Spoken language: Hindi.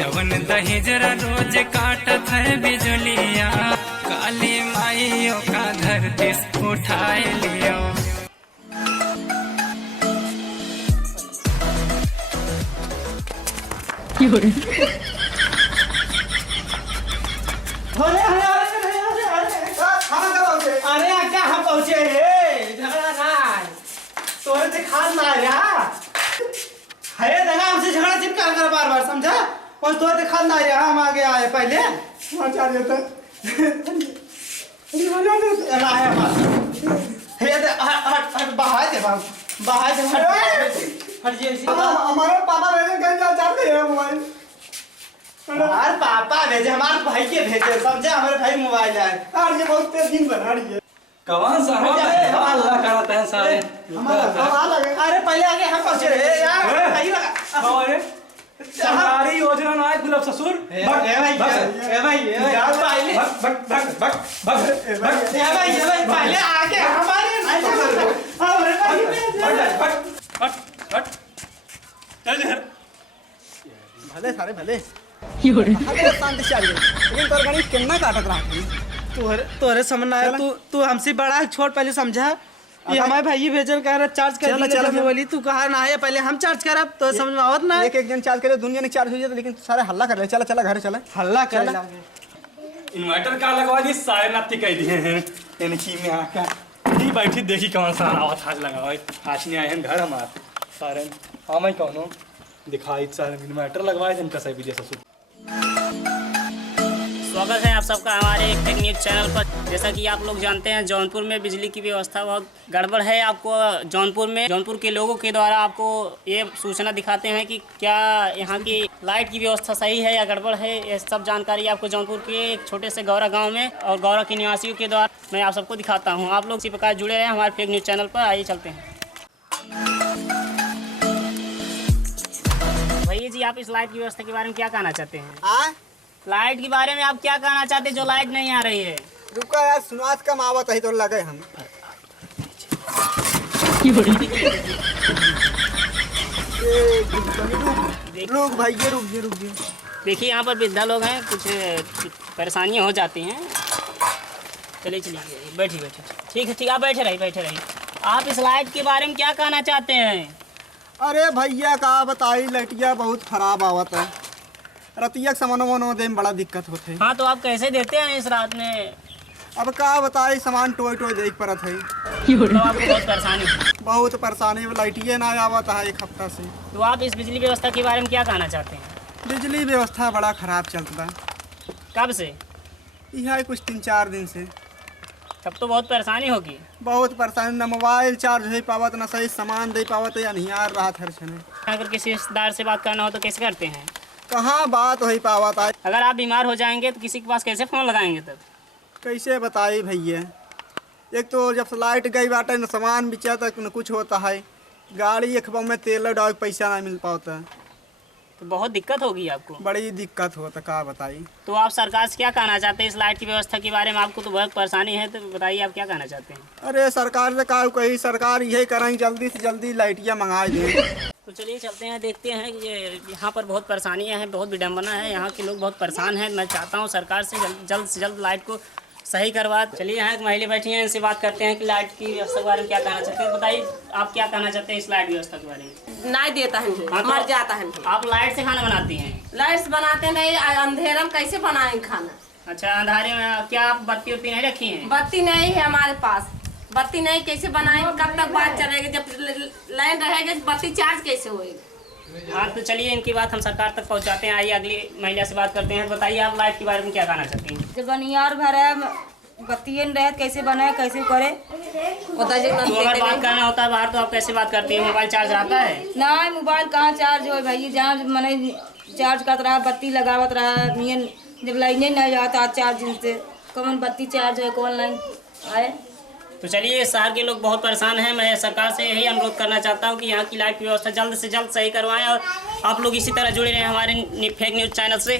जवन दहेजरा रोज काटत है बिजलिया, काली माइयों का धरती उठाए लियो। अरे क्या हम पहुंचे रे, झगड़ा ना तोरे से खाद ना आया है देना, हमसे झगड़ा चिपका कर बार बार समझा, और तोरे से खाद ना आया, हम आगे आए पहले वहां चल जाता आया बस हे दे हट हट बाहर दे बाहर दे हट जे हमारे पापा भेजे कहीं चाहते हैं मोबाइल, हमारे पापा भेजे, हमारे भाई के भेजे समझा, हमारे भाई मोबाइल है यार, ये बहुत तेज दिन बना रही है। कौन सा हल्ला करते हैं सारे? अरे पहले आगे हम पहुंचे रहे यार, सही लगा सरकारी योजना ना है गुलाब ससुर। ए भाई यार पहले पहले आगे हमारे भले सारे भले शांति से लेकिन तोर गाड़ी कितना काटत रहा तोरे समझ ना आया, तू हमसे बड़ा छोड़, पहले समझा ये हमारे भाई भेजल कह रहा चार्ज कर चल बोली, तू कहा ना है पहले हम चार्ज करब तो समझ में आवत ना, एक जन चार्ज करे दुनिया ने चार्ज हो जाए, लेकिन सारे हल्ला कर ले, चला चला घर चला हल्ला कर इन्वर्टर का लगवा दी, सारे नाती कह दिए हैं इनकी में आका नहीं बैठी, देखी कौन सा आवाज हाथ लगा भाई, आज नहीं आए हैं घर हमारे सारे, हाँ मैं कौन हूँ दिखाई सारे इन्वर्टर लगवाए जिनका सही विजय ससुर। स्वागत है आप सबका हमारे फेक न्यूज़ चैनल पर। जैसा कि आप लोग जानते हैं जौनपुर में बिजली की व्यवस्था बहुत गड़बड़ है। आपको जौनपुर के लोगों के द्वारा आपको ये सूचना दिखाते हैं कि क्या यहाँ की लाइट की व्यवस्था सही है या गड़बड़ है। ये सब जानकारी आपको जौनपुर के एक छोटे से गौरा गांव में और गौरा के निवासियों के द्वारा मैं आप सबको दिखाता हूँ। आप लोग इसी प्रकार जुड़े रहे हमारे फेक न्यूज़ चैनल पर। आइए चलते हैं। भैया जी, आप इस लाइट की व्यवस्था के बारे में क्या कहना चाहते हैं? लाइट के बारे में आप क्या कहना चाहते हैं जो लाइट नहीं आ रही है? रुका यार, सुनात कम आवत है तो लगे हम रुक भाई, ये रुक। देखिए यहाँ पर वृद्धा लोग हैं, कुछ परेशानियाँ हो जाती हैं। चलिए बैठिए। ठीक है आप बैठे रहिए। आप इस लाइट के बारे में क्या कहना चाहते हैं? अरे भैया का बताई, लटिया बहुत खराब आवत है, रतिया सामान दे में बड़ा दिक्कत होते है। हाँ तो आप कैसे देते हैं इस रात में? अब का बताई, सामान टोय देख पड़त है, तो आपको बहुत परेशानी लाइटिया ना आवत है एक हफ्ता से। तो आप इस बिजली व्यवस्था के बारे में क्या कहना चाहते हैं? बिजली व्यवस्था बड़ा खराब चलता। कब से? यह कुछ 3-4 दिन से। तब तो बहुत परेशानी होगी। बहुत परेशानी, न मोबाइल चार्ज हो पावत, न सही सामान दे पावत, या नहीं आ रहा हर समय। अगर किसी रिश्तेदार से बात करना हो तो कैसे करते हैं? कहाँ बात हो पावत है। अगर आप बीमार हो जाएंगे तो किसी के पास कैसे फ़ोन लगाएंगे तब? कैसे बताई भैया, एक तो जब से लाइट गई बाटे न सामान बिचा तक न कुछ होता है, गाड़ी एक में तेल डाल पैसा ना मिल पाता है, तो बहुत दिक्कत होगी आपको। बड़ी दिक्कत होता, क्या बताई। तो आप सरकार से क्या कहना चाहते हैं इस लाइट की व्यवस्था के बारे में? आपको तो बहुत परेशानी है, तो बताइए आप क्या कहना चाहते हैं? अरे सरकार से कहा कही, सरकार यही करें जल्दी से जल्दी लाइटियाँ मंगा दें। तो चलिए चलते हैं, देखते हैं कि यहाँ पर बहुत परेशानियाँ हैं, बहुत विडम्बना है, यहाँ के लोग बहुत परेशान हैं। मैं चाहता हूँ सरकार से जल्द से जल्द लाइट को सही करवा। चलिए यहाँ एक महिला बैठी हैं, इनसे बात करते हैं कि लाइट की व्यवस्था के बारे में क्या कहना चाहते हैं। बताइए आप क्या कहना चाहते हैं इस लाइट व्यवस्था के बारे में? नहीं देता है, मर जाता है। आप लाइट से खाना बनाती हैं? लाइट से बनाते नहीं, अंधेरा में कैसे बनाएंगे खाना? अच्छा, अंधारे में क्या आप बत्ती उत्ती नहीं रखी हैं? बत्ती नहीं है हमारे पास, बत्ती नहीं कैसे बनाएंगे? कब तक बात चलेगी? जब लाइन रहेगी बत्ती चार्ज कैसे होएगी? हाँ तो चलिए इनकी बात हम सरकार तक पहुंचाते हैं। आइए अगली महिला से बात करते हैं। बताइए आप लाइट के बारे में क्या कहना चाहती हैं? जब बनियार भर है, बत्ती रहे, कैसे बनाए कैसे करे? तो अगर बात करना होता है बाहर तो आप कैसे बात करती हैं? मोबाइल चार्ज रहता है? नहीं, मोबाइल कहाँ चार्ज हो भाई, जहाँ मैंने चार्ज करता रहा, बत्ती लगावत रहा, मियन जब लाइने नहीं जाता चार्ज से, कौन बत्ती चार्ज है, कौन लाइन आए। तो चलिए शहर के लोग बहुत परेशान हैं। मैं सरकार से यही अनुरोध करना चाहता हूं कि यहाँ की लाइट की व्यवस्था जल्द से जल्द सही करवाएं और आप लोग इसी तरह जुड़े रहें हमारे फेक न्यूज़ चैनल से।